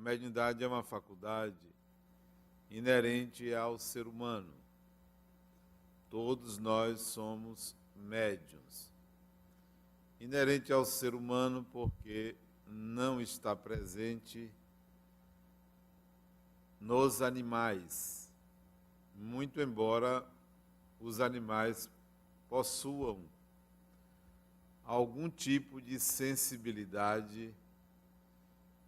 mediunidade é uma faculdade inerente ao ser humano. Todos nós somos médiuns. Inerente ao ser humano porque não está presente nos animais, muito embora os animais possuam algum tipo de sensibilidade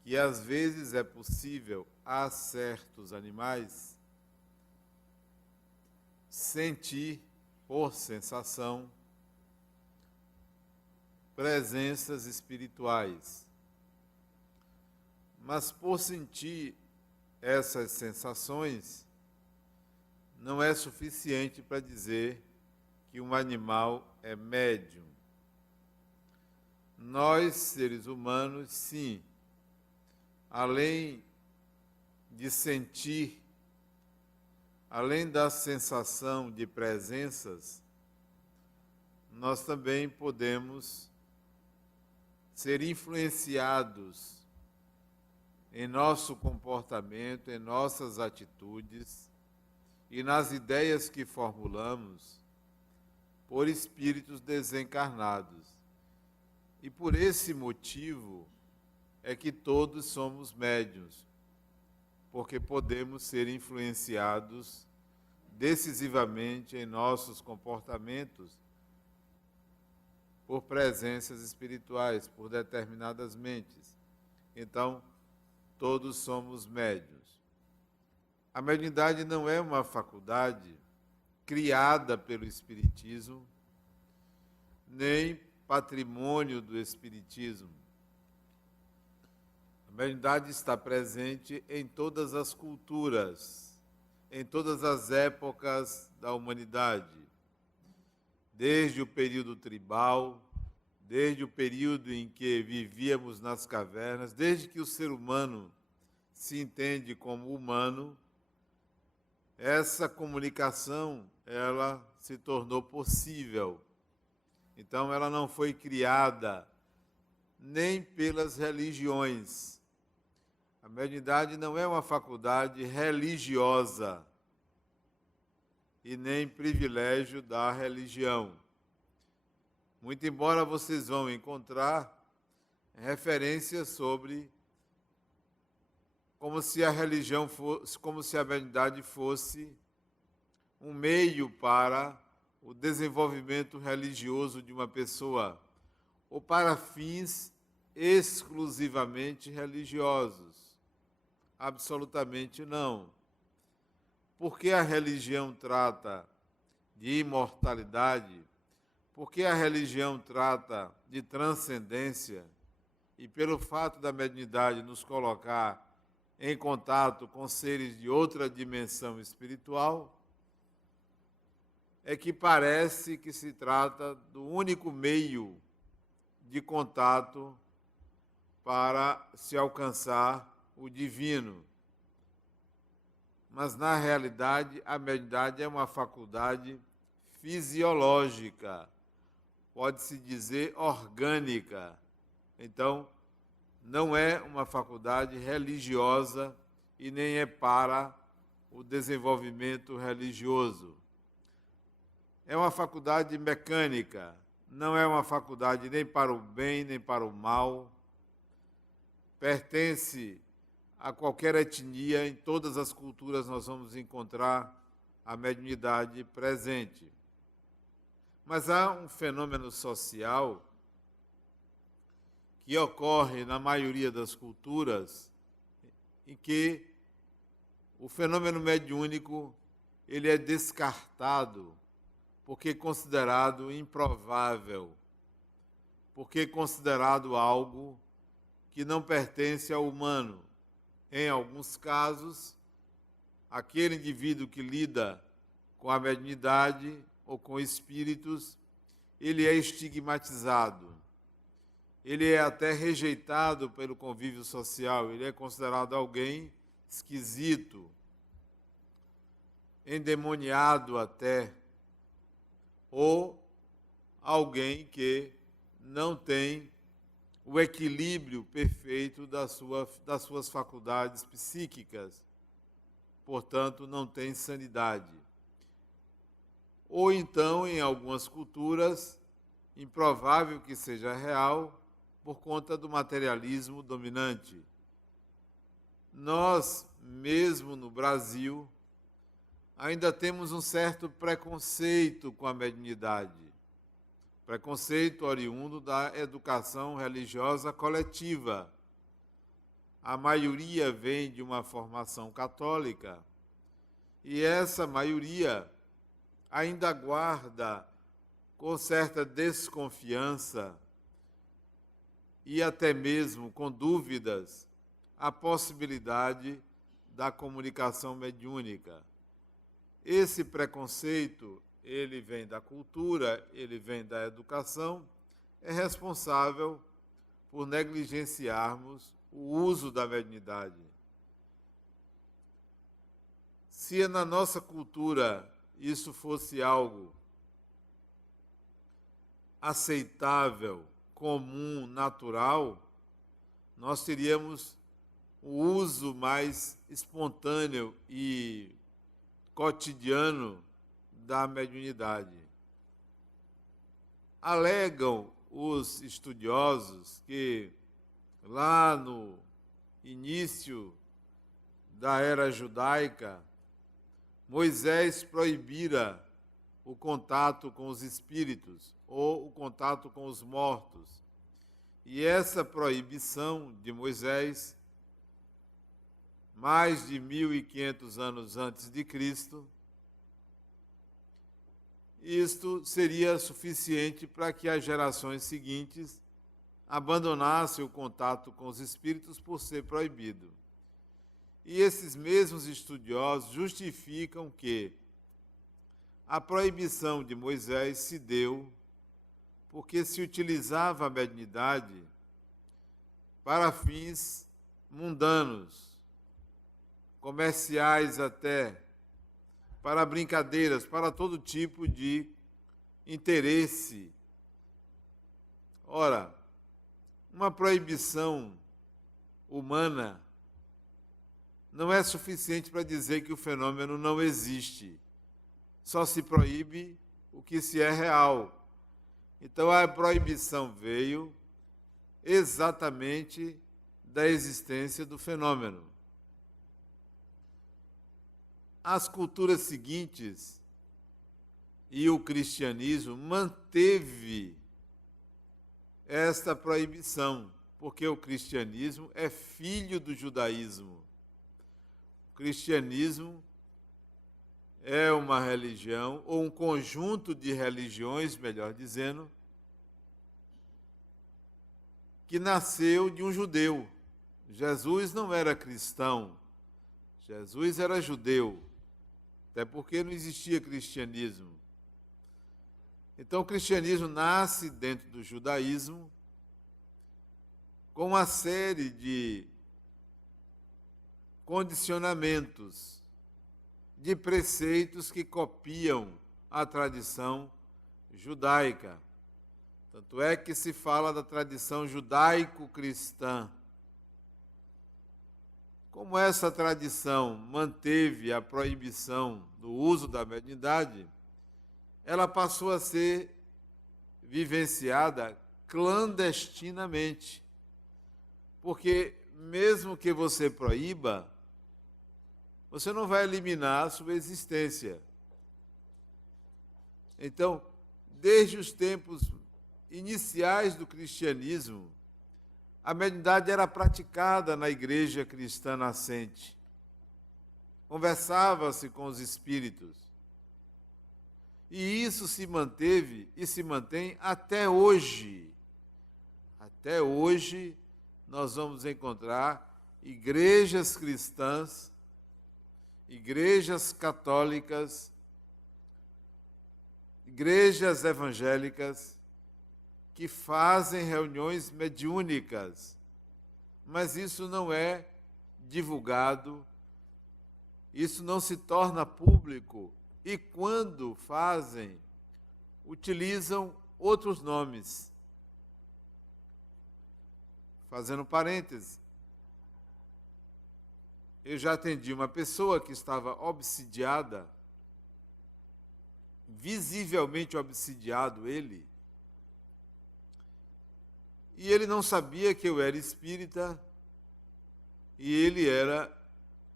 que às vezes é possível a certos animais sentir por sensação presenças espirituais. Mas por sentir essas sensações, não é suficiente para dizer que um animal é médium. Nós, seres humanos, sim, além de sentir, além da sensação de presenças, nós também podemos ser influenciados em nosso comportamento, em nossas atitudes e nas ideias que formulamos por espíritos desencarnados. E por esse motivo é que todos somos médiuns, porque podemos ser influenciados decisivamente em nossos comportamentos por presenças espirituais, por determinadas mentes. Então, todos somos médiuns. A mediunidade não é uma faculdade criada pelo Espiritismo, nem patrimônio do Espiritismo. A mediunidade está presente em todas as culturas, em todas as épocas da humanidade, desde o período tribal, desde o período em que vivíamos nas cavernas, desde que o ser humano se entende como humano, essa comunicação, ela se tornou possível. Então, ela não foi criada nem pelas religiões. A mediunidade não é uma faculdade religiosa e nem privilégio da religião. Muito embora vocês vão encontrar referências sobre como se a religião fosse, como se a mediunidade fosse um meio para o desenvolvimento religioso de uma pessoa, ou para fins exclusivamente religiosos. Absolutamente não. Porque a religião trata de imortalidade, porque a religião trata de transcendência, e pelo fato da mediunidade nos colocar em contato com seres de outra dimensão espiritual, é que parece que se trata do único meio de contato para se alcançar o divino. Mas, na realidade, a mediunidade é uma faculdade fisiológica, pode-se dizer orgânica. Então, não é uma faculdade religiosa e nem é para o desenvolvimento religioso. É uma faculdade mecânica, não é uma faculdade nem para o bem nem para o mal. Pertence a qualquer etnia, em todas as culturas nós vamos encontrar a mediunidade presente. Mas há um fenômeno social que ocorre na maioria das culturas, em que o fenômeno mediúnico ele é descartado porque é considerado improvável, porque é considerado algo que não pertence ao humano. Em alguns casos, aquele indivíduo que lida com a mediunidade ou com espíritos, ele é estigmatizado. Ele é até rejeitado pelo convívio social, ele é considerado alguém esquisito, endemoniado até, ou alguém que não tem o equilíbrio perfeito das suas faculdades psíquicas, portanto, não tem sanidade. Ou então, em algumas culturas, improvável que seja real, por conta do materialismo dominante. Nós, mesmo no Brasil, ainda temos um certo preconceito com a mediunidade. Preconceito oriundo da educação religiosa coletiva. A maioria vem de uma formação católica e essa maioria ainda guarda com certa desconfiança e até mesmo com dúvidas a possibilidade da comunicação mediúnica. Esse preconceito, ele vem da cultura, ele vem da educação, é responsável por negligenciarmos o uso da mediunidade. Se na nossa cultura isso fosse algo aceitável, comum, natural, nós teríamos o uso mais espontâneo e cotidiano da mediunidade. Alegam os estudiosos que lá no início da era judaica, Moisés proibira o contato com os espíritos ou o contato com os mortos. E essa proibição de Moisés, mais de 1.500 anos antes de Cristo, isto seria suficiente para que as gerações seguintes abandonassem o contato com os espíritos por ser proibido. E esses mesmos estudiosos justificam que a proibição de Moisés se deu porque se utilizava a mediunidade para fins mundanos, comerciais até, para brincadeiras, para todo tipo de interesse. Ora, uma proibição humana não é suficiente para dizer que o fenômeno não existe. Só se proíbe o que se é real. Então a proibição veio exatamente da existência do fenômeno. As culturas seguintes e o cristianismo manteve esta proibição, porque o cristianismo é filho do judaísmo. O cristianismo é uma religião, ou um conjunto de religiões, melhor dizendo, que nasceu de um judeu. Jesus não era cristão, Jesus era judeu, até porque não existia cristianismo. Então o cristianismo nasce dentro do judaísmo com uma série de condicionamentos, de preceitos que copiam a tradição judaica. Tanto é que se fala da tradição judaico-cristã. Como essa tradição manteve a proibição do uso da mediunidade, ela passou a ser vivenciada clandestinamente. Porque mesmo que você proíba, você não vai eliminar a sua existência. Então, desde os tempos iniciais do cristianismo, a mediunidade era praticada na igreja cristã nascente. Conversava-se com os espíritos. E isso se manteve e se mantém até hoje. Até hoje, nós vamos encontrar igrejas cristãs, igrejas católicas, igrejas evangélicas que fazem reuniões mediúnicas, mas isso não é divulgado, isso não se torna público e quando fazem, utilizam outros nomes. fazendo parêntese, eu já atendi uma pessoa que estava obsidiada, visivelmente obsidiado ele, e ele não sabia que eu era espírita e ele era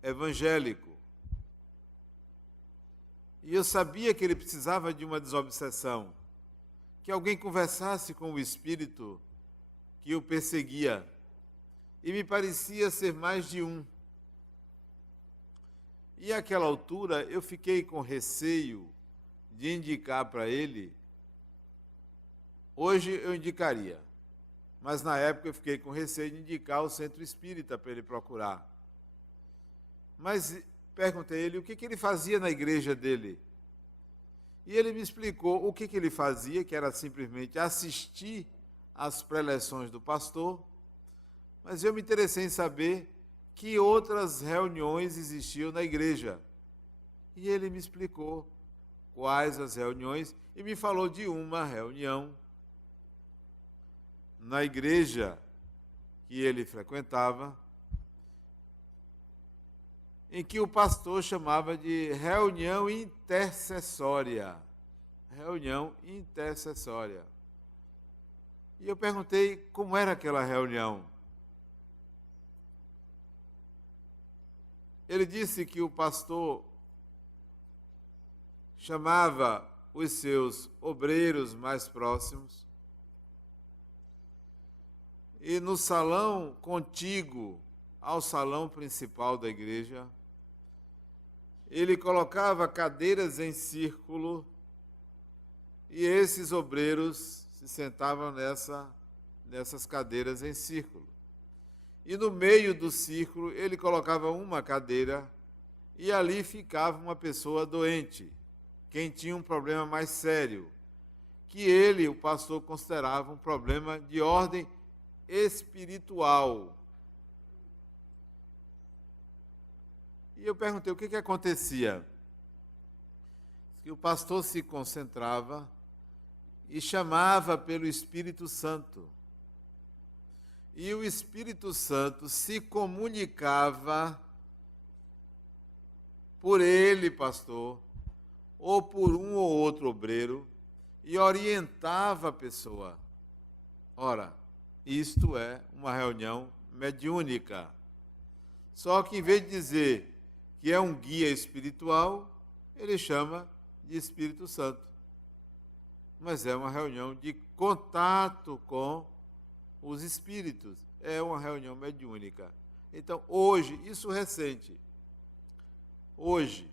evangélico. E eu sabia que ele precisava de uma desobsessão, que alguém conversasse com o espírito que o perseguia. E me parecia ser mais de um. E àquela altura eu fiquei com receio de indicar para ele. Hoje eu indicaria, mas na época eu fiquei com receio de indicar o centro espírita para ele procurar. Mas perguntei a ele o que ele fazia na igreja dele. E ele me explicou o que ele fazia, que era simplesmente assistir às preleções do pastor, mas eu me interessei em saber que outras reuniões existiam na igreja. E ele me explicou quais as reuniões e me falou de uma reunião na igreja que ele frequentava, em que o pastor chamava de reunião intercessória. Reunião intercessória. E eu perguntei como era aquela reunião. Ele disse que o pastor chamava os seus obreiros mais próximos e no salão contíguo ao salão principal da igreja, ele colocava cadeiras em círculo e esses obreiros se sentavam nessas cadeiras em círculo. E no meio do círculo ele colocava uma cadeira e ali ficava uma pessoa doente, quem tinha um problema mais sério, que ele, o pastor, considerava um problema de ordem espiritual. E eu perguntei o que acontecia. Que o pastor se concentrava e chamava pelo Espírito Santo. E o Espírito Santo se comunicava por ele, pastor, ou por um ou outro obreiro, e orientava a pessoa. Ora, isto é uma reunião mediúnica. Só que em vez de dizer que é um guia espiritual, ele chama de Espírito Santo. Mas é uma reunião de contato com os espíritos. É uma reunião mediúnica. Então, hoje, isso recente, hoje,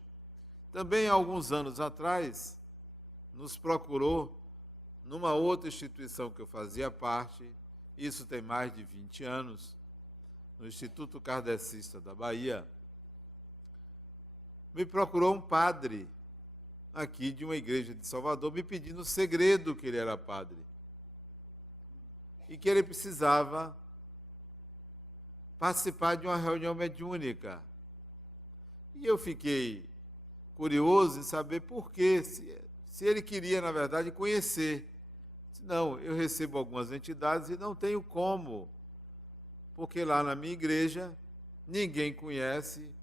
também há alguns anos atrás, nos procurou, numa outra instituição que eu fazia parte, isso tem mais de 20 anos, no Instituto Kardecista da Bahia, me procurou um padre aqui de uma igreja de Salvador, me pedindo segredo que ele era padre e que ele precisava participar de uma reunião mediúnica. E eu fiquei curioso em saber por quê, se ele queria, na verdade, conhecer. Não, eu recebo algumas entidades e não tenho como, porque lá na minha igreja ninguém conhece.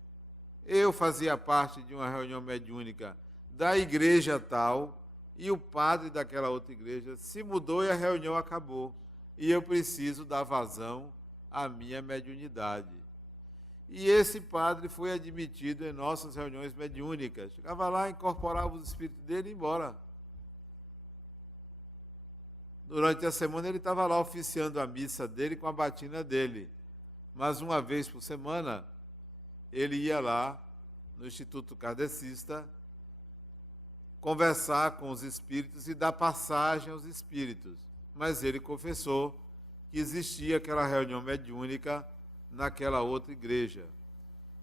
Eu fazia parte de uma reunião mediúnica da igreja tal e o padre daquela outra igreja se mudou e a reunião acabou. E eu preciso dar vazão à minha mediunidade. E esse padre foi admitido em nossas reuniões mediúnicas. Chegava lá, incorporava os espíritos dele e ia embora. Durante a semana ele estava lá oficiando a missa dele com a batina dele. Mas uma vez por semana ele ia lá no Instituto Kardecista conversar com os espíritos e dar passagem aos espíritos. Mas ele confessou que existia aquela reunião mediúnica naquela outra igreja.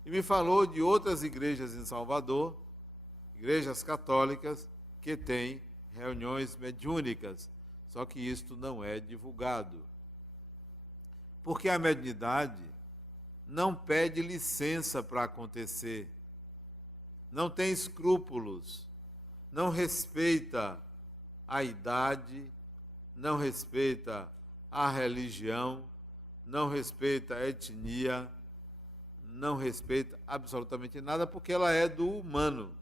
E me falou de outras igrejas em Salvador, igrejas católicas, que têm reuniões mediúnicas, só que isto não é divulgado. Porque a mediunidade não pede licença para acontecer, não tem escrúpulos, não respeita a idade, não respeita a religião, não respeita a etnia, não respeita absolutamente nada, porque ela é do humano.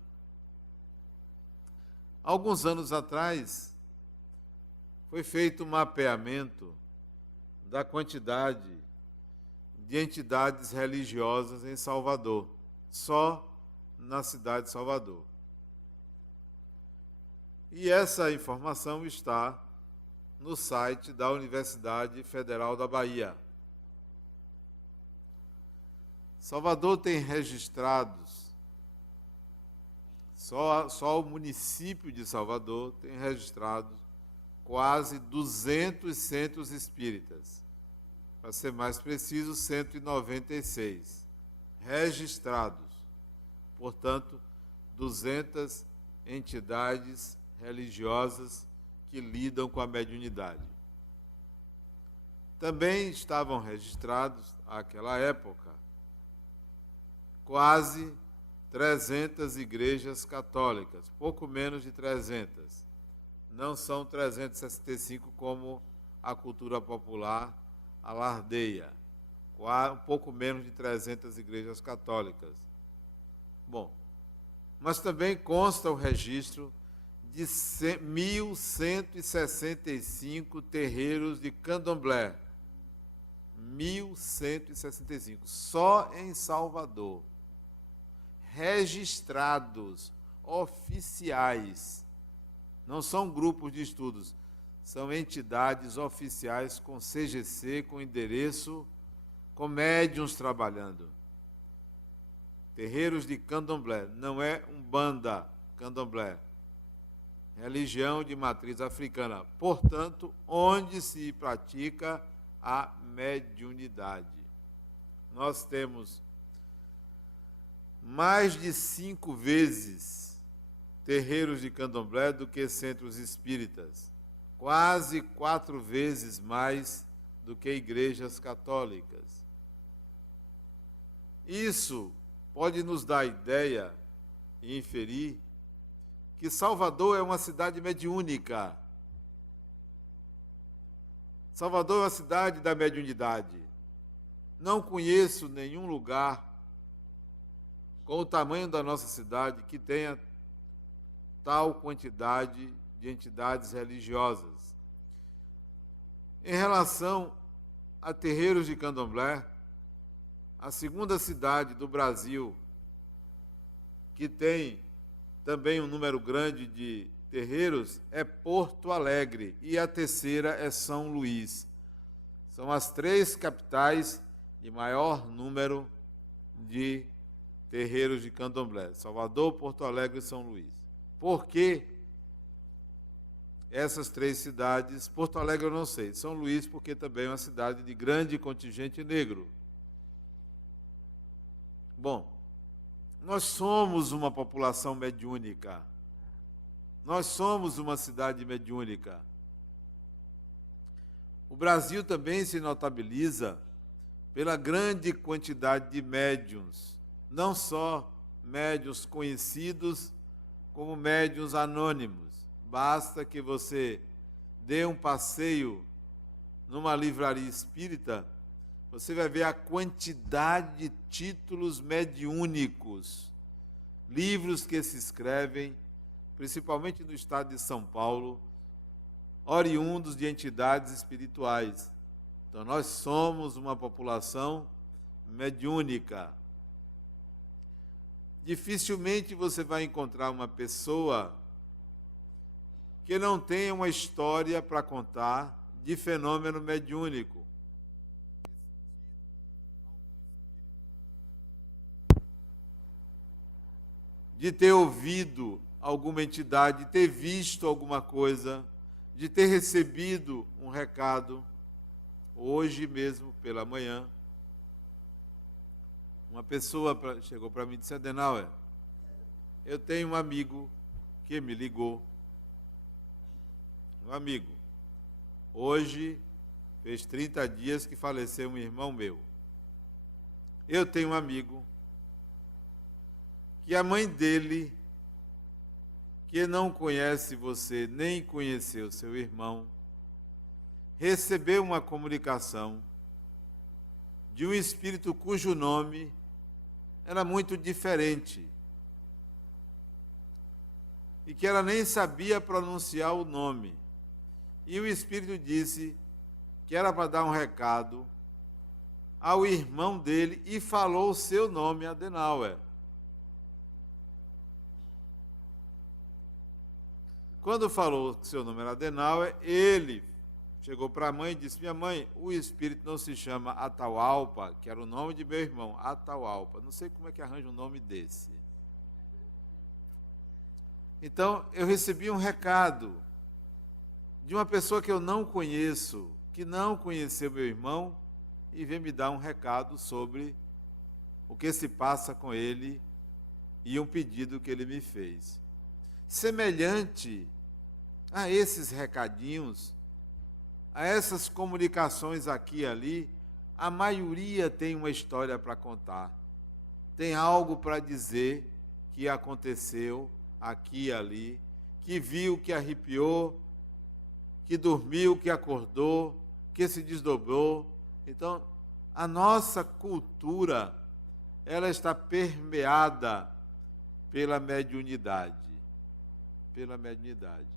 Alguns anos atrás, foi feito um mapeamento da quantidade de entidades religiosas em Salvador, só na cidade de Salvador. E essa informação está no site da Universidade Federal da Bahia. Salvador tem registrados, só o município de Salvador tem registrado quase 200 centros espíritas. Para ser mais preciso, 196 registrados. Portanto, 200 entidades religiosas que lidam com a mediunidade. Também estavam registrados, àquela época, quase 300 igrejas católicas, pouco menos de 300. Não são 365 como a cultura popular alardeia. Um pouco menos de 300 igrejas católicas. Bom, mas também consta o registro de 1.165 terreiros de candomblé. 1.165, só em Salvador. Registrados, oficiais. Não são grupos de estudos, são entidades oficiais com CGC, com endereço, com médiuns trabalhando. Terreiros de candomblé, não é umbanda, candomblé. Religião de matriz africana, portanto, onde se pratica a mediunidade. Nós temos mais de 5 vezes terreiros de candomblé do que centros espíritas. Quase 4 vezes mais do que igrejas católicas. Isso pode nos dar a ideia e inferir que Salvador é uma cidade mediúnica. Salvador é uma cidade da mediunidade. Não conheço nenhum lugar com o tamanho da nossa cidade que tenha tal quantidade de entidades religiosas. Em relação a terreiros de candomblé, a segunda cidade do Brasil que tem também um número grande de terreiros é Porto Alegre e a terceira é São Luís. São as 3 capitais de maior número de terreiros de candomblé: Salvador, Porto Alegre e São Luís. Por que essas 3 cidades? Porto Alegre eu não sei, São Luís porque também é uma cidade de grande contingente negro. Bom, nós somos uma população mediúnica. Nós somos uma cidade mediúnica. O Brasil também se notabiliza pela grande quantidade de médiuns, não só médiuns conhecidos, como médiuns anônimos. Basta que você dê um passeio numa livraria espírita, você vai ver a quantidade de títulos mediúnicos, livros que se escrevem, principalmente no estado de São Paulo, oriundos de entidades espirituais. Então, nós somos uma população mediúnica. Dificilmente você vai encontrar uma pessoa que não tenha uma história para contar de fenômeno mediúnico. De ter ouvido alguma entidade, de ter visto alguma coisa, de ter recebido um recado. Hoje mesmo, pela manhã, uma pessoa chegou para mim e disse: Adenauer, eu tenho um amigo que me ligou. Um amigo. Hoje fez 30 dias que faleceu um irmão meu. Eu tenho um amigo que a mãe dele, que não conhece você, nem conheceu seu irmão, recebeu uma comunicação de um espírito cujo nome era muito diferente e que ela nem sabia pronunciar o nome. E o espírito disse que era para dar um recado ao irmão dele e falou o seu nome, Adenauer. Quando falou que seu nome era Adenauer, ele chegou para a mãe e disse: minha mãe, o espírito não se chama Atahualpa, que era o nome de meu irmão, Atahualpa. Não sei como é que arranja um nome desse. Então, eu recebi um recado de uma pessoa que eu não conheço, que não conheceu meu irmão, e veio me dar um recado sobre o que se passa com ele e um pedido que ele me fez. Semelhante a esses recadinhos, a essas comunicações aqui e ali, a maioria tem uma história para contar. Tem algo para dizer que aconteceu aqui e ali, que viu, que arrepiou, que dormiu, que acordou, que se desdobrou. Então, a nossa cultura, ela está permeada pela mediunidade. Pela mediunidade.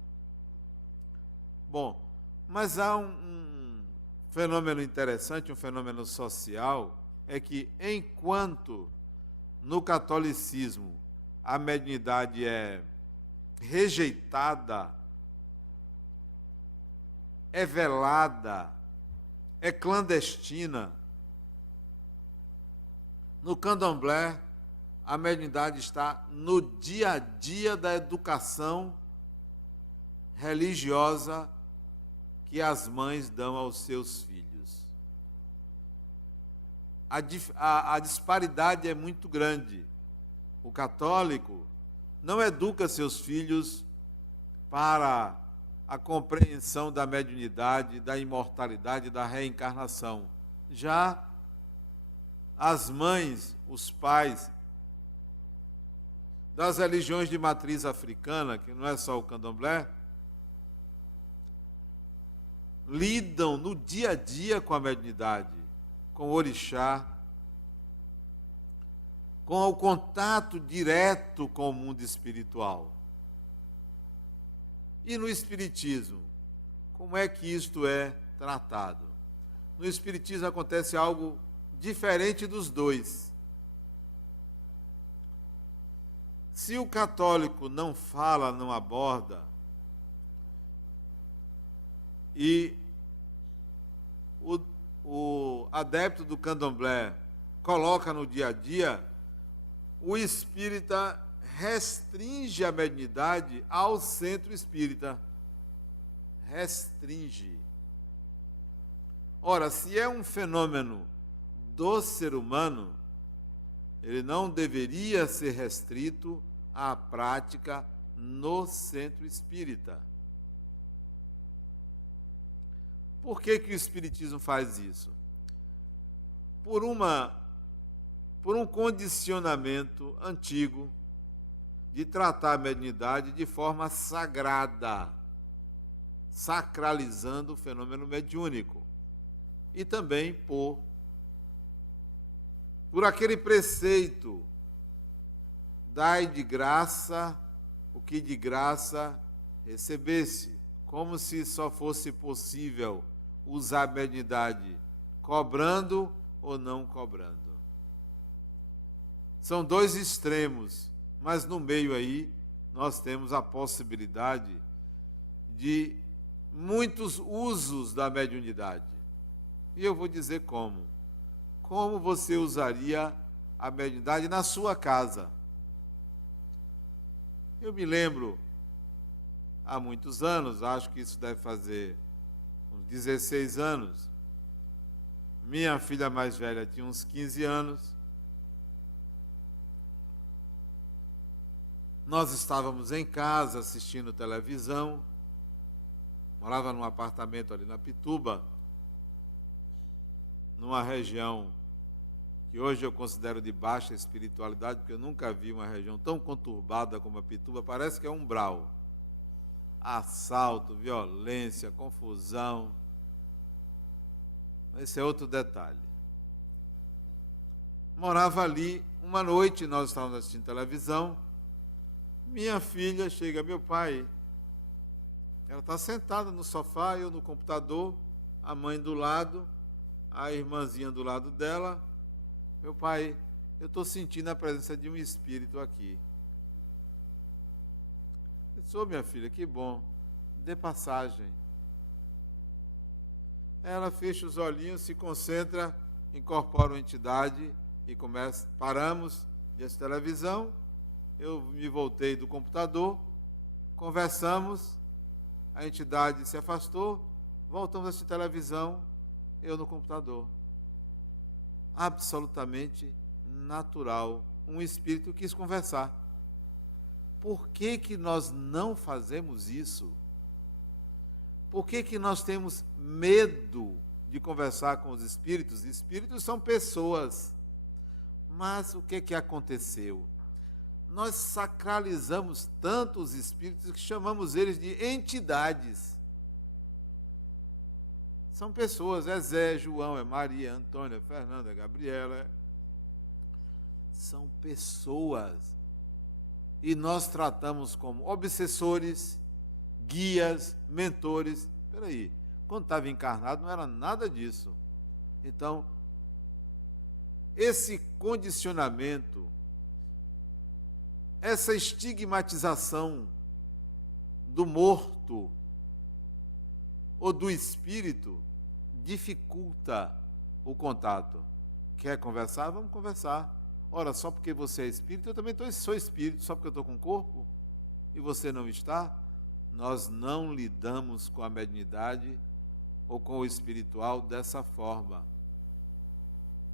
Bom, mas há um fenômeno interessante, um fenômeno social, é que enquanto no catolicismo a mediunidade é rejeitada, é velada, é clandestina, no candomblé a mediunidade está no dia a dia da educação religiosa que as mães dão aos seus filhos. A disparidade é muito grande. O católico não educa seus filhos para a compreensão da mediunidade, da imortalidade, da reencarnação. Já as mães, os pais das religiões de matriz africana, que não é só o candomblé, lidam no dia a dia com a mediunidade, com o orixá, com o contato direto com o mundo espiritual. E no espiritismo, como é que isto é tratado? No espiritismo acontece algo diferente dos dois. Se o católico não fala, não aborda, e o adepto do candomblé coloca no dia a dia, o espírita restringe a mediunidade ao centro espírita. Restringe. Ora, se é um fenômeno do ser humano, ele não deveria ser restrito à prática no centro espírita. Por que que o espiritismo faz isso? Por um condicionamento antigo de tratar a mediunidade de forma sagrada, sacralizando o fenômeno mediúnico. E também por aquele preceito: dai de graça o que de graça recebesse, como se só fosse possível usar a mediunidade cobrando ou não cobrando. São dois extremos, mas no meio aí nós temos a possibilidade de muitos usos da mediunidade. E eu vou dizer como. Como você usaria a mediunidade na sua casa? Eu me lembro, há muitos anos, acho que isso deve fazer uns 16 anos, minha filha mais velha tinha uns 15 anos, nós estávamos em casa assistindo televisão, morava num apartamento ali na Pituba, numa região que hoje eu considero de baixa espiritualidade, porque eu nunca vi uma região tão conturbada como a Pituba, parece que é um umbral. Assalto, violência, confusão. Esse é outro detalhe. morava ali. Uma noite nós estávamos assistindo televisão, minha filha chega, meu pai, ela está sentada no sofá, eu no computador, a mãe do lado, a irmãzinha do lado dela. Meu pai, eu estou sentindo a presença de um espírito aqui. Eu disse, ô minha filha, que bom, dê passagem. Ela fecha os olhinhos, se concentra, incorpora uma entidade e começa. Paramos de assistir televisão, eu me voltei do computador, conversamos, a entidade se afastou, voltamos a assistir televisão, eu no computador. Absolutamente natural. Um espírito quis conversar. Por que nós não fazemos isso? Por que nós temos medo de conversar com os espíritos? Espíritos são pessoas. Mas o que aconteceu? Nós sacralizamos tanto os espíritos que chamamos eles de entidades. São pessoas, é Zé, João, é Maria, Antônia, é Fernanda, é Gabriela. São pessoas. E nós tratamos como obsessores, guias, mentores. Espera aí, quando estava encarnado não era nada disso. Então, esse condicionamento, essa estigmatização do morto ou do espírito dificulta o contato. Quer conversar? Vamos conversar. Ora, só porque você é espírito, eu também sou espírito, só porque eu estou com corpo e você não está. Nós não lidamos com a mediunidade ou com o espiritual dessa forma.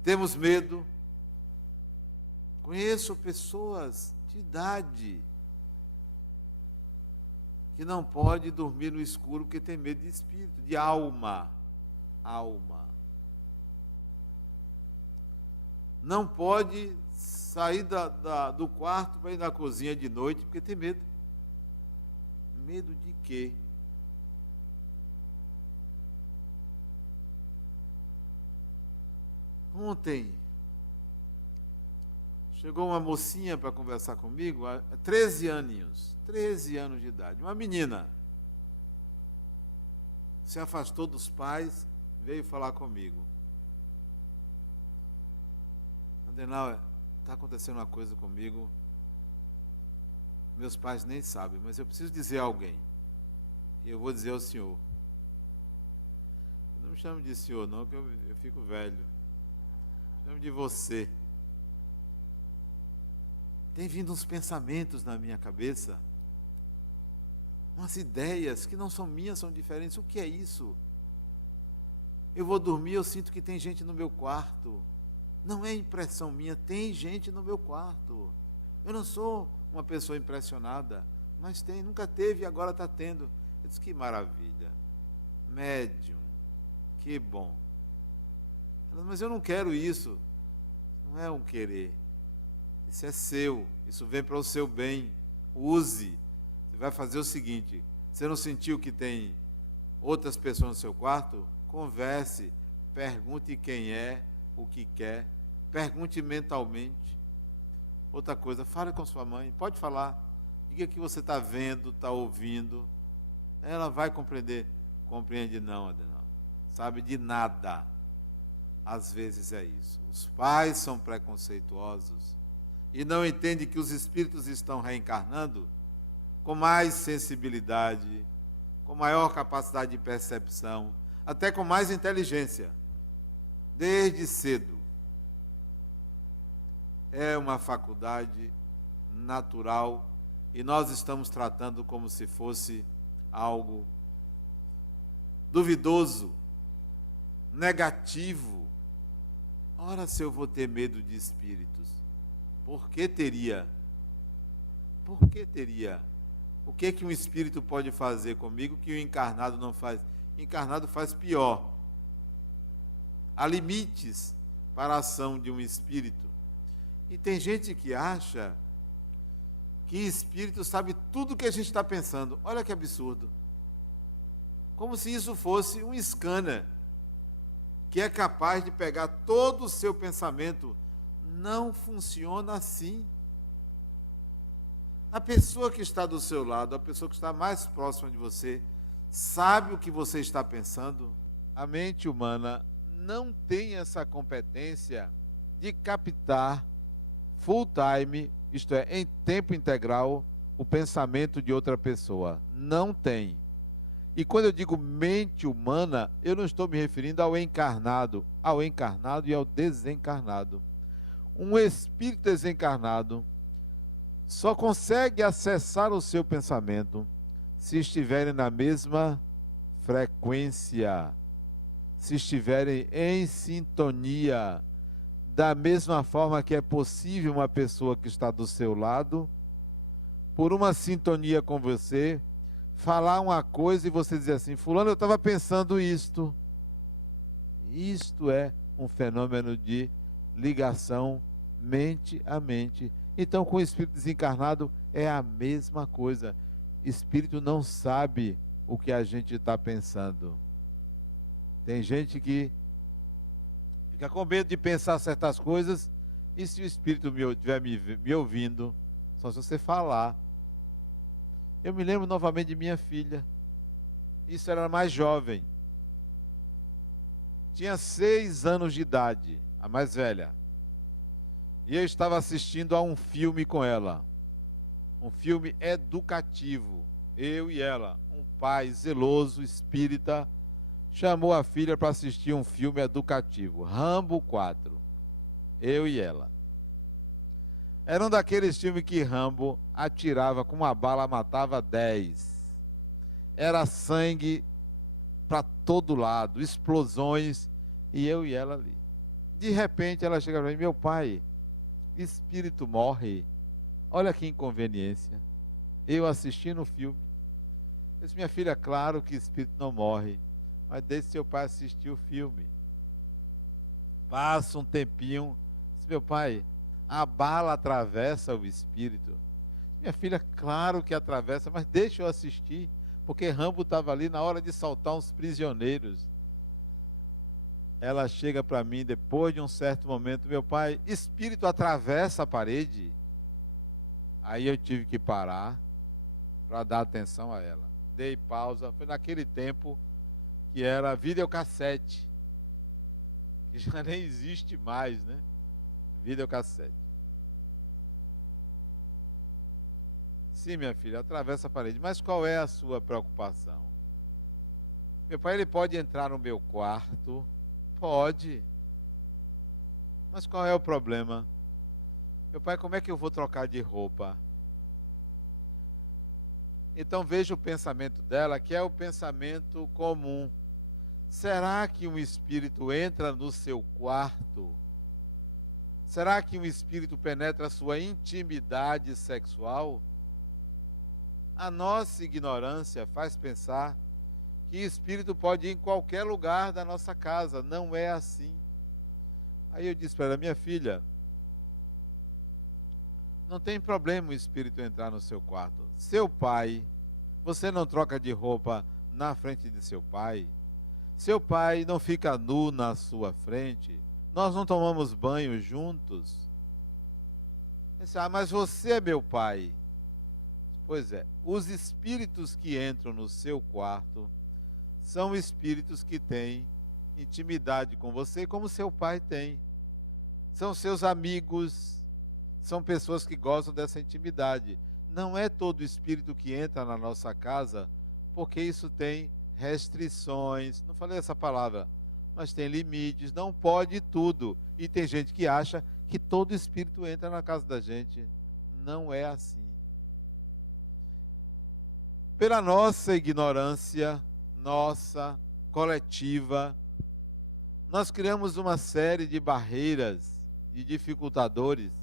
Temos medo. Conheço pessoas de idade que não pode dormir no escuro porque tem medo de espírito, de alma. Alma. Não pode sair do quarto para ir na cozinha de noite porque tem medo. Medo de quê? Ontem, chegou uma mocinha para conversar comigo, 13 anos de idade, uma menina. Se afastou dos pais, veio falar comigo. Adenauer, está acontecendo uma coisa comigo, meus pais nem sabem, mas eu preciso dizer a alguém. E eu vou dizer ao senhor. Não me chame de senhor não, que eu fico velho. Chame de você. Tem vindo uns pensamentos na minha cabeça, umas ideias que não são minhas, são diferentes. O que é isso? Eu vou dormir, eu sinto que tem gente no meu quarto. Não é impressão minha, tem gente no meu quarto. Eu não sou uma pessoa impressionada, mas tem, nunca teve e agora está tendo. Eu disse, que maravilha. Médium, que bom. Ela disse, mas eu não quero isso. Não é um querer. Isso é seu, isso vem para o seu bem. Use. Você vai fazer o seguinte, você não sentiu que tem outras pessoas no seu quarto? Converse, pergunte quem é, o que quer, pergunte mentalmente. Outra coisa, fale com sua mãe, pode falar, diga que você está vendo, está ouvindo, ela vai compreender. Compreende não, Adenal, sabe de nada. Às vezes é isso, os pais são preconceituosos e não entendem que os espíritos estão reencarnando com mais sensibilidade, com maior capacidade de percepção, até com mais inteligência, desde cedo. É uma faculdade natural e nós estamos tratando como se fosse algo duvidoso, negativo. Ora, se eu vou ter medo de espíritos, por que teria? Por que teria? O que é que um espírito pode fazer comigo que o encarnado não faz? O encarnado faz pior. Há limites para a ação de um espírito. E tem gente que acha que espírito sabe tudo o que a gente está pensando. Olha que absurdo. Como se isso fosse um scanner que é capaz de pegar todo o seu pensamento Não funciona assim. A pessoa que está do seu lado, a pessoa que está mais próxima de você, sabe o que você está pensando? A mente humana não tem essa competência de captar full time, isto é, em tempo integral, o pensamento de outra pessoa. Não tem. E quando eu digo mente humana, eu não estou me referindo ao encarnado e ao desencarnado. Um espírito desencarnado só consegue acessar o seu pensamento se estiverem na mesma frequência, se estiverem em sintonia, da mesma forma que é possível uma pessoa que está do seu lado, por uma sintonia com você, falar uma coisa e você dizer assim: fulano, eu estava pensando isto. Isto é um fenômeno de ligação mente a mente. Então, com o espírito desencarnado é a mesma coisa. Espírito não sabe o que a gente está pensando. Tem gente que fica com medo de pensar certas coisas, e se o espírito estiver me ouvindo, só se você falar. Eu me lembro novamente de minha filha. Isso era mais jovem. Tinha 6 anos de idade, a mais velha. E eu estava assistindo a um filme com ela. Um filme educativo. Eu e ela. Um pai zeloso, espírita, chamou a filha para assistir um filme educativo. Rambo 4. Eu e ela. Era um daqueles filmes que Rambo atirava com uma bala, matava 10. Era sangue para todo lado, explosões, e eu e ela ali. De repente ela chega para mim: meu pai, espírito morre. Olha que inconveniência. Eu assistindo o filme. Eu disse: minha filha, claro que espírito não morre, mas deixe seu pai assistir o filme. Passa um tempinho. Disse: meu pai, a bala atravessa o espírito. Minha filha, claro que atravessa, mas deixa eu assistir, porque Rambo estava ali na hora de soltar uns prisioneiros. Ela chega para mim depois de um certo momento: meu pai, espírito atravessa a parede? Aí eu tive que parar para dar atenção a ela. Dei pausa. Foi naquele tempo que era videocassete, que já nem existe mais, né? Videocassete. Sim, minha filha, atravessa a parede. Mas qual é a sua preocupação? Meu pai, ele pode entrar no meu quarto? Pode. Mas qual é o problema? Meu pai, como é que eu vou trocar de roupa? Então veja o pensamento dela, que é o pensamento comum. Será que um espírito entra no seu quarto? Será que um espírito penetra a sua intimidade sexual? A nossa ignorância faz pensar que espírito pode ir em qualquer lugar da nossa casa. Não é assim. Aí eu disse para ela: minha filha, não tem problema o espírito entrar no seu quarto. Seu pai, você não troca de roupa na frente de seu pai? Seu pai não fica nu na sua frente? Nós não tomamos banho juntos? Eu disse: ah, mas você é meu pai. Pois é, os espíritos que entram no seu quarto são espíritos que têm intimidade com você, como seu pai tem. São seus amigos, são pessoas que gostam dessa intimidade. Não é todo espírito que entra na nossa casa, porque isso tem restrições. Não falei essa palavra, mas tem limites, não pode tudo. E tem gente que acha que todo espírito entra na casa da gente. Não é assim. Pela nossa ignorância, nossa, coletiva, nós criamos uma série de barreiras e dificultadores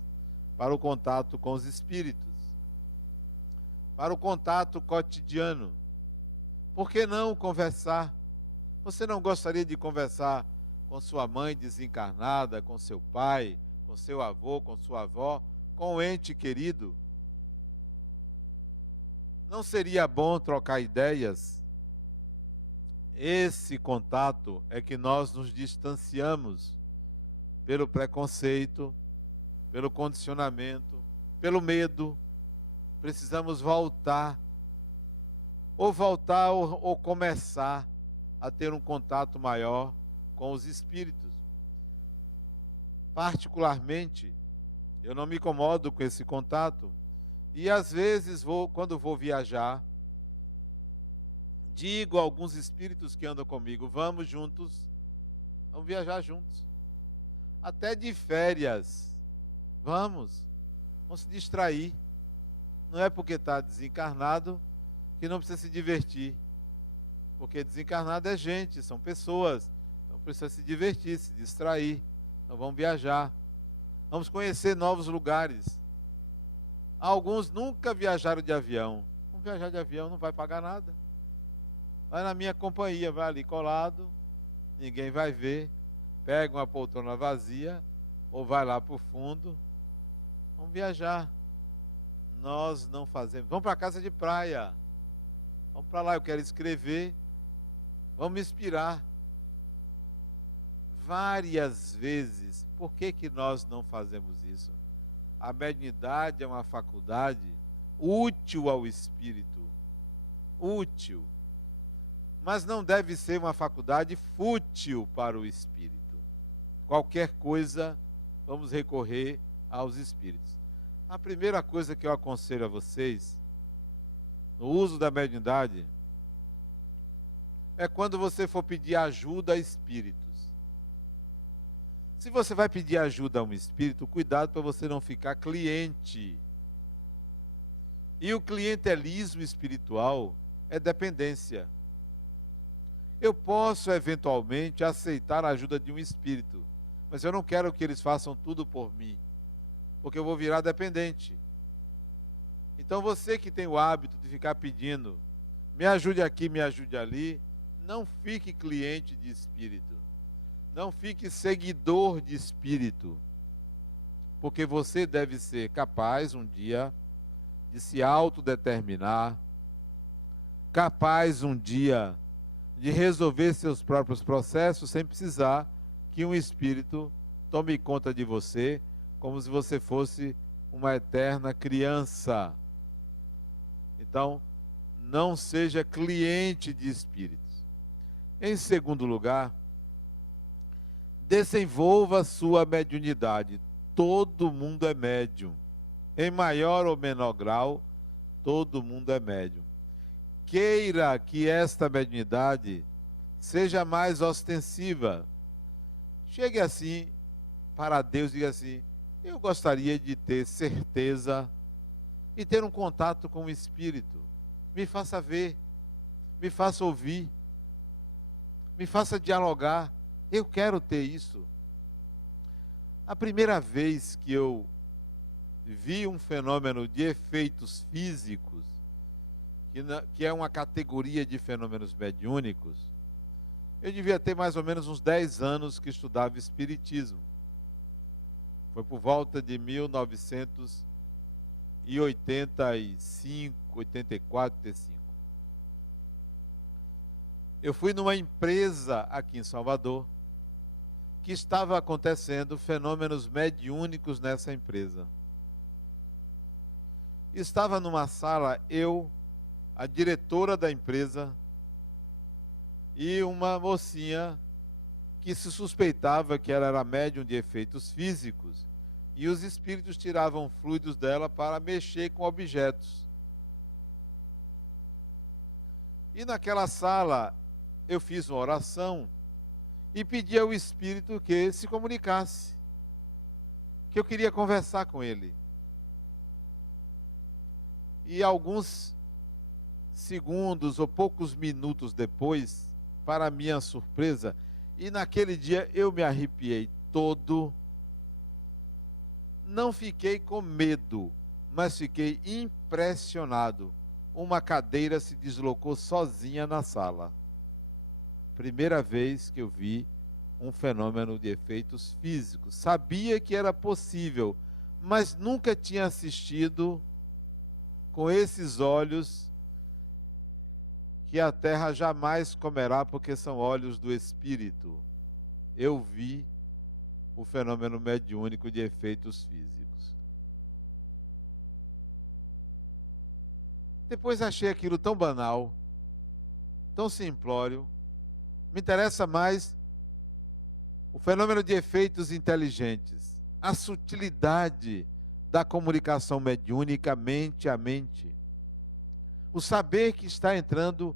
para o contato com os espíritos, para o contato cotidiano. Por que não conversar? Você não gostaria de conversar com sua mãe desencarnada, com seu pai, com seu avô, com sua avó, com um ente querido? Não seria bom trocar ideias? Esse contato é que nós nos distanciamos pelo preconceito, pelo condicionamento, pelo medo. Precisamos voltar ou começar a ter um contato maior com os espíritos. Particularmente, eu não me incomodo com esse contato. E às vezes, quando vou viajar, digo a alguns espíritos que andam comigo, vamos juntos, vamos viajar juntos. Até de férias, vamos se distrair. Não é porque está desencarnado que não precisa se divertir. Porque desencarnado é gente, são pessoas. Então precisa se divertir, se distrair. Então vamos viajar. Vamos conhecer novos lugares. Alguns nunca viajaram de avião. Vamos viajar de avião, não vai pagar nada. Vai na minha companhia, vai ali colado, ninguém vai ver. Pega uma poltrona vazia, ou vai lá para o fundo. Vamos viajar. Nós não fazemos. Vamos para a casa de praia. Vamos para lá, eu quero escrever. Vamos me inspirar. Várias vezes. Por que nós não fazemos isso? A mediunidade é uma faculdade útil ao espírito. Útil. Mas não deve ser uma faculdade fútil para o espírito. Qualquer coisa, vamos recorrer aos espíritos. A primeira coisa que eu aconselho a vocês, no uso da mediunidade, é quando você for pedir ajuda a espíritos. Se você vai pedir ajuda a um espírito, cuidado para você não ficar cliente. E o clientelismo espiritual é dependência. Eu posso, eventualmente, aceitar a ajuda de um espírito, mas eu não quero que eles façam tudo por mim, porque eu vou virar dependente. Então você que tem o hábito de ficar pedindo, me ajude aqui, me ajude ali, não fique cliente de espírito. Não fique seguidor de espírito. Porque você deve ser capaz um dia de se autodeterminar, capaz um dia de resolver seus próprios processos sem precisar que um espírito tome conta de você, como se você fosse uma eterna criança. Então, não seja cliente de espíritos. Em segundo lugar, desenvolva sua mediunidade. Todo mundo é médium. Em maior ou menor grau, todo mundo é médium. Queira que esta mediunidade seja mais ostensiva. Chegue assim para Deus e diga assim: eu gostaria de ter certeza e ter um contato com o Espírito. Me faça ver, me faça ouvir, me faça dialogar. Eu quero ter isso. A primeira vez que eu vi um fenômeno de efeitos físicos, que é uma categoria de fenômenos mediúnicos, eu devia ter mais ou menos uns 10 anos que estudava Espiritismo. Foi por volta de 1985, 84, 85. Eu fui numa empresa aqui em Salvador, que estava acontecendo fenômenos mediúnicos nessa empresa. Estava numa sala, eu, a diretora da empresa e uma mocinha que se suspeitava que ela era médium de efeitos físicos e os espíritos tiravam fluidos dela para mexer com objetos. E naquela sala eu fiz uma oração e pedi ao espírito que se comunicasse, que eu queria conversar com ele. E alguns segundos ou poucos minutos depois, para minha surpresa, e naquele dia eu me arrepiei todo, não fiquei com medo, mas fiquei impressionado. Uma cadeira se deslocou sozinha na sala. Primeira vez que eu vi um fenômeno de efeitos físicos. Sabia que era possível, mas nunca tinha assistido com esses olhos que a terra jamais comerá, porque são olhos do Espírito. Eu vi o fenômeno mediúnico de efeitos físicos. Depois achei aquilo tão banal, tão simplório. Me interessa mais o fenômeno de efeitos inteligentes, a sutilidade da comunicação mediúnica mente a mente. O saber que está entrando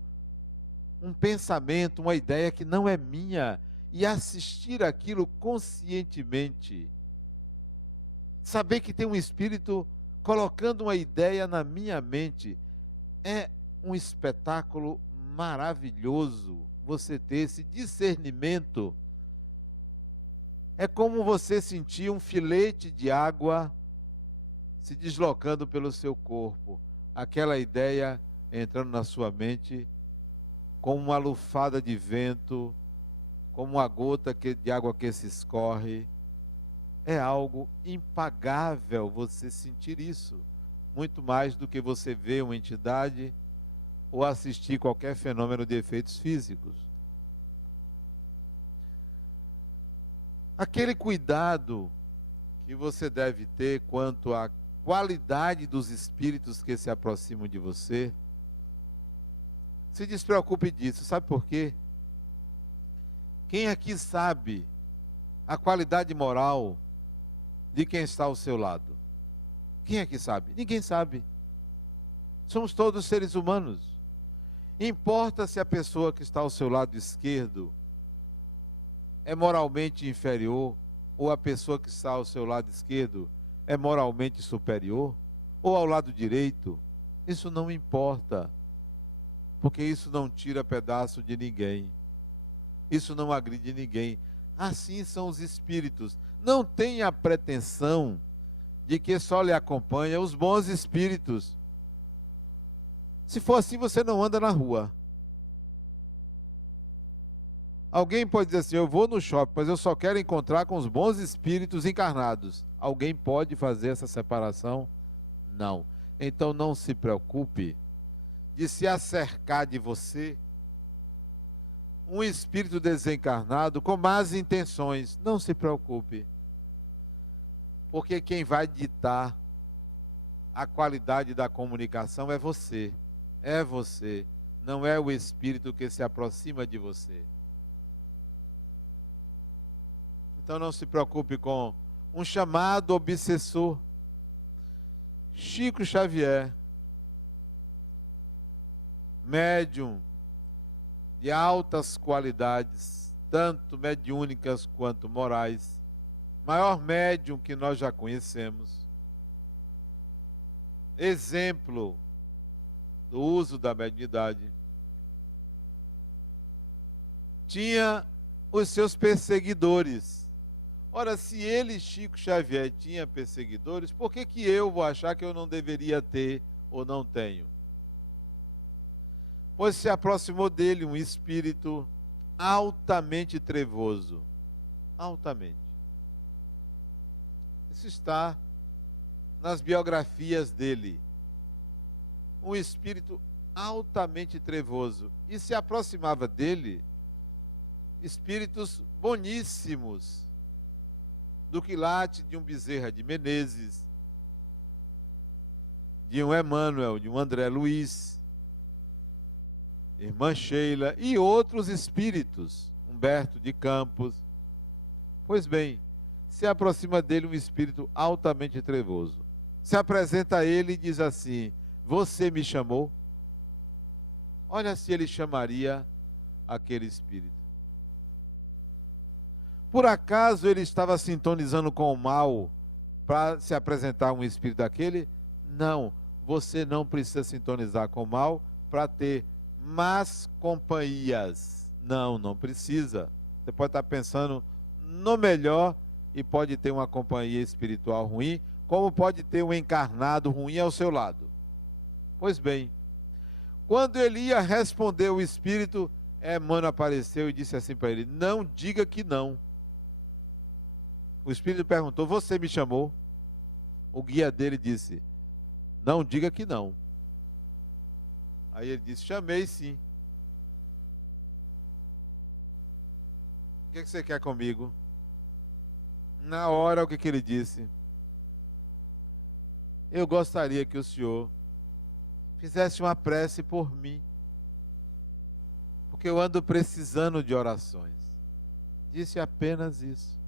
um pensamento, uma ideia que não é minha, e assistir aquilo conscientemente. Saber que tem um espírito colocando uma ideia na minha mente. É um espetáculo maravilhoso você ter esse discernimento. É como você sentir um filete de água se deslocando pelo seu corpo. Aquela ideia entrando na sua mente como uma lufada de vento, como uma gota de água que se escorre. É algo impagável você sentir isso, muito mais do que você ver uma entidade ou assistir qualquer fenômeno de efeitos físicos. Aquele cuidado que você deve ter quanto à qualidade dos espíritos que se aproximam de você, se despreocupe disso. Sabe por quê? Quem aqui sabe a qualidade moral de quem está ao seu lado? Quem aqui sabe? Ninguém sabe. Somos todos seres humanos. Importa se a pessoa que está ao seu lado esquerdo é moralmente inferior, ou a pessoa que está ao seu lado esquerdo é moralmente superior, ou ao lado direito. Isso não importa, porque isso não tira pedaço de ninguém. Isso não agride ninguém. Assim são os espíritos. Não tenha a pretensão de que só lhe acompanham os bons espíritos. Se for assim, você não anda na rua. Alguém pode dizer assim, eu vou no shopping, mas eu só quero encontrar com os bons espíritos encarnados. Alguém pode fazer essa separação? Não. Então não se preocupe de se acercar de você um espírito desencarnado com más intenções. Não se preocupe. Porque quem vai ditar a qualidade da comunicação é você. É você. Não é o espírito que se aproxima de você. Então não se preocupe com um chamado obsessor. Chico Xavier, médium de altas qualidades, tanto mediúnicas quanto morais, maior médium que nós já conhecemos, exemplo do uso da mediunidade, tinha os seus perseguidores. Ora, se ele, Chico Xavier, tinha perseguidores, por que eu vou achar que eu não deveria ter ou não tenho? Pois se aproximou dele um espírito altamente trevoso. Altamente. Isso está nas biografias dele. Um espírito altamente trevoso. E se aproximava dele espíritos boníssimos, do quilate de um Bezerra de Menezes, de um Emmanuel, de um André Luiz, irmã Sheila e outros espíritos, Humberto de Campos. Pois bem, se aproxima dele um espírito altamente trevoso. Se apresenta a ele e diz assim, você me chamou? Olha se ele chamaria aquele espírito. Por acaso ele estava sintonizando com o mal para se apresentar um espírito daquele? Não, você não precisa sintonizar com o mal para ter más companhias. Não, não precisa. Você pode estar pensando no melhor e pode ter uma companhia espiritual ruim, como pode ter um encarnado ruim ao seu lado. Pois bem, quando ele ia responder o espírito, Emmanuel apareceu e disse assim para ele, não diga que não. O espírito perguntou, você me chamou? O guia dele disse, não diga que não. Aí ele disse, chamei sim. O que você quer comigo? Na hora, o que ele disse? Eu gostaria que o senhor fizesse uma prece por mim, porque eu ando precisando de orações. Disse apenas isso.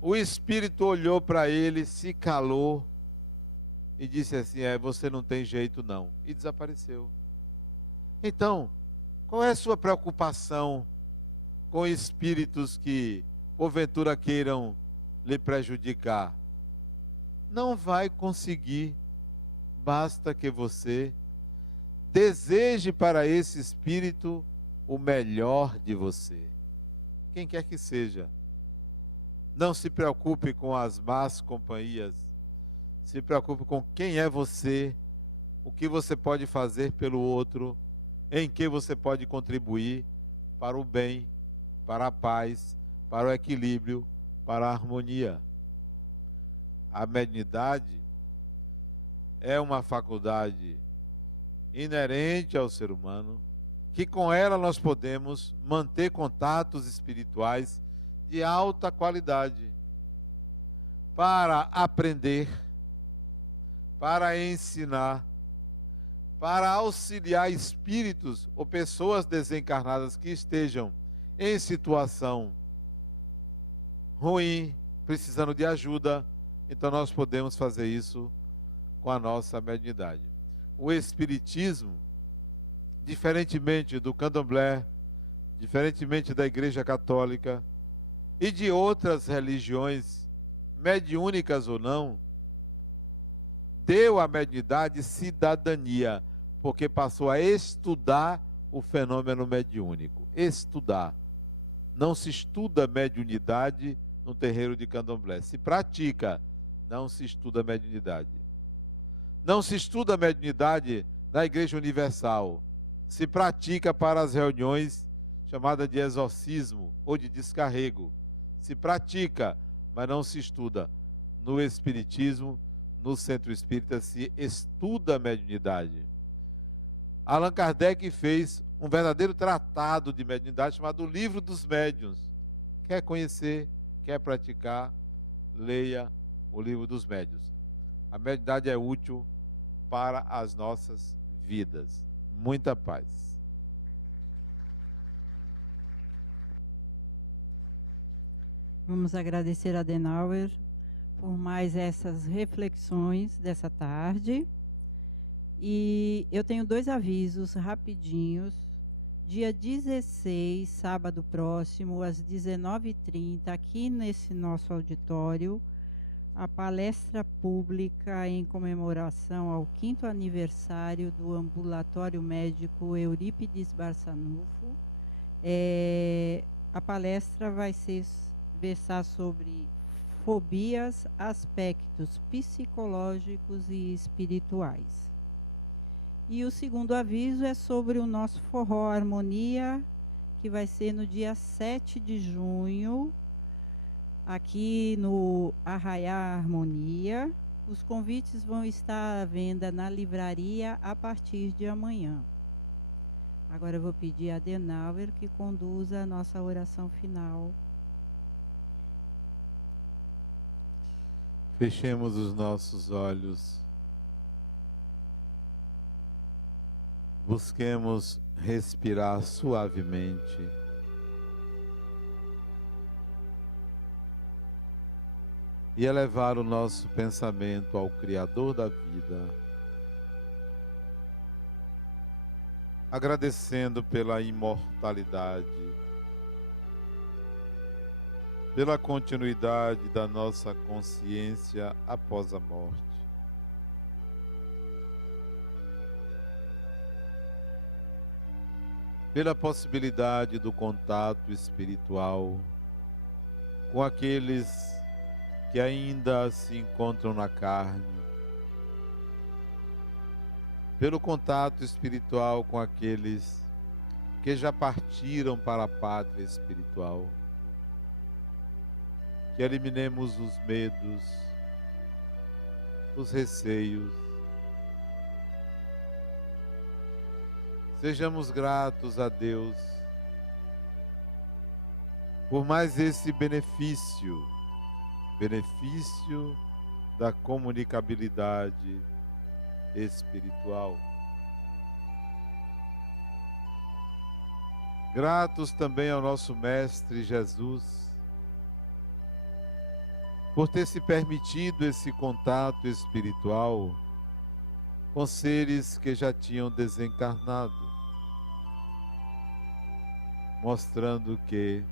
O Espírito olhou para ele, se calou e disse assim: você não tem jeito não. E desapareceu. Então, qual é a sua preocupação com espíritos que, porventura, queiram lhe prejudicar? Não vai conseguir. Basta que você deseje para esse espírito o melhor de você. Quem quer que seja. Não se preocupe com as más companhias. Se preocupe com quem é você, o que você pode fazer pelo outro, em que você pode contribuir para o bem, para a paz, para o equilíbrio, para a harmonia. A mediunidade é uma faculdade inerente ao ser humano, que com ela nós podemos manter contatos espirituais de alta qualidade, para aprender, para ensinar, para auxiliar espíritos ou pessoas desencarnadas que estejam em situação ruim, precisando de ajuda. Então nós podemos fazer isso com a nossa mediunidade. O Espiritismo, diferentemente do Candomblé, diferentemente da Igreja Católica e de outras religiões, mediúnicas ou não, deu à mediunidade cidadania, porque passou a estudar o fenômeno mediúnico. Estudar. Não se estuda mediunidade no terreiro de Candomblé. Se pratica, não se estuda mediunidade. Não se estuda mediunidade na Igreja Universal. Se pratica para as reuniões chamadas de exorcismo ou de descarrego. Se pratica, mas não se estuda. No Espiritismo, no Centro Espírita, se estuda a mediunidade. Allan Kardec fez um verdadeiro tratado de mediunidade chamado O Livro dos Médiuns. Quer conhecer, quer praticar, leia o Livro dos Médiuns. A mediunidade é útil para as nossas vidas. Muita paz. Vamos agradecer a Adenauer por mais essas reflexões dessa tarde. E eu tenho 2 avisos rapidinhos. Dia 16, sábado próximo, às 19h30, aqui nesse nosso auditório, a palestra pública em comemoração ao 5º aniversário do Ambulatório Médico Eurípides Barçanufo. A palestra vai versar sobre fobias, aspectos psicológicos e espirituais. E o segundo aviso é sobre o nosso Forró Harmonia, que vai ser no dia 7 de junho, aqui no Arraiá Harmonia. Os convites vão estar à venda na livraria a partir de amanhã. Agora eu vou pedir a Adenauer que conduza a nossa oração final. Fechemos os nossos olhos. Busquemos respirar suavemente. E elevar o nosso pensamento ao Criador da vida, agradecendo pela imortalidade, pela continuidade da nossa consciência após a morte. Pela possibilidade do contato espiritual com aqueles que ainda se encontram na carne, pelo contato espiritual com aqueles que já partiram para a pátria espiritual, que eliminemos os medos, os receios, sejamos gratos a Deus por mais esse benefício da comunicabilidade espiritual. Gratos também ao nosso Mestre Jesus, por ter se permitido esse contato espiritual com seres que já tinham desencarnado, mostrando que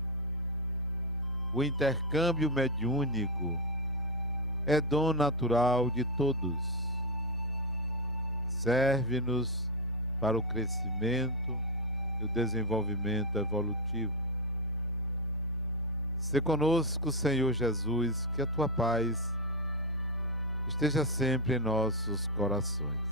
o intercâmbio mediúnico é dom natural de todos. Serve-nos para o crescimento e o desenvolvimento evolutivo. Se conosco, Senhor Jesus, que a tua paz esteja sempre em nossos corações.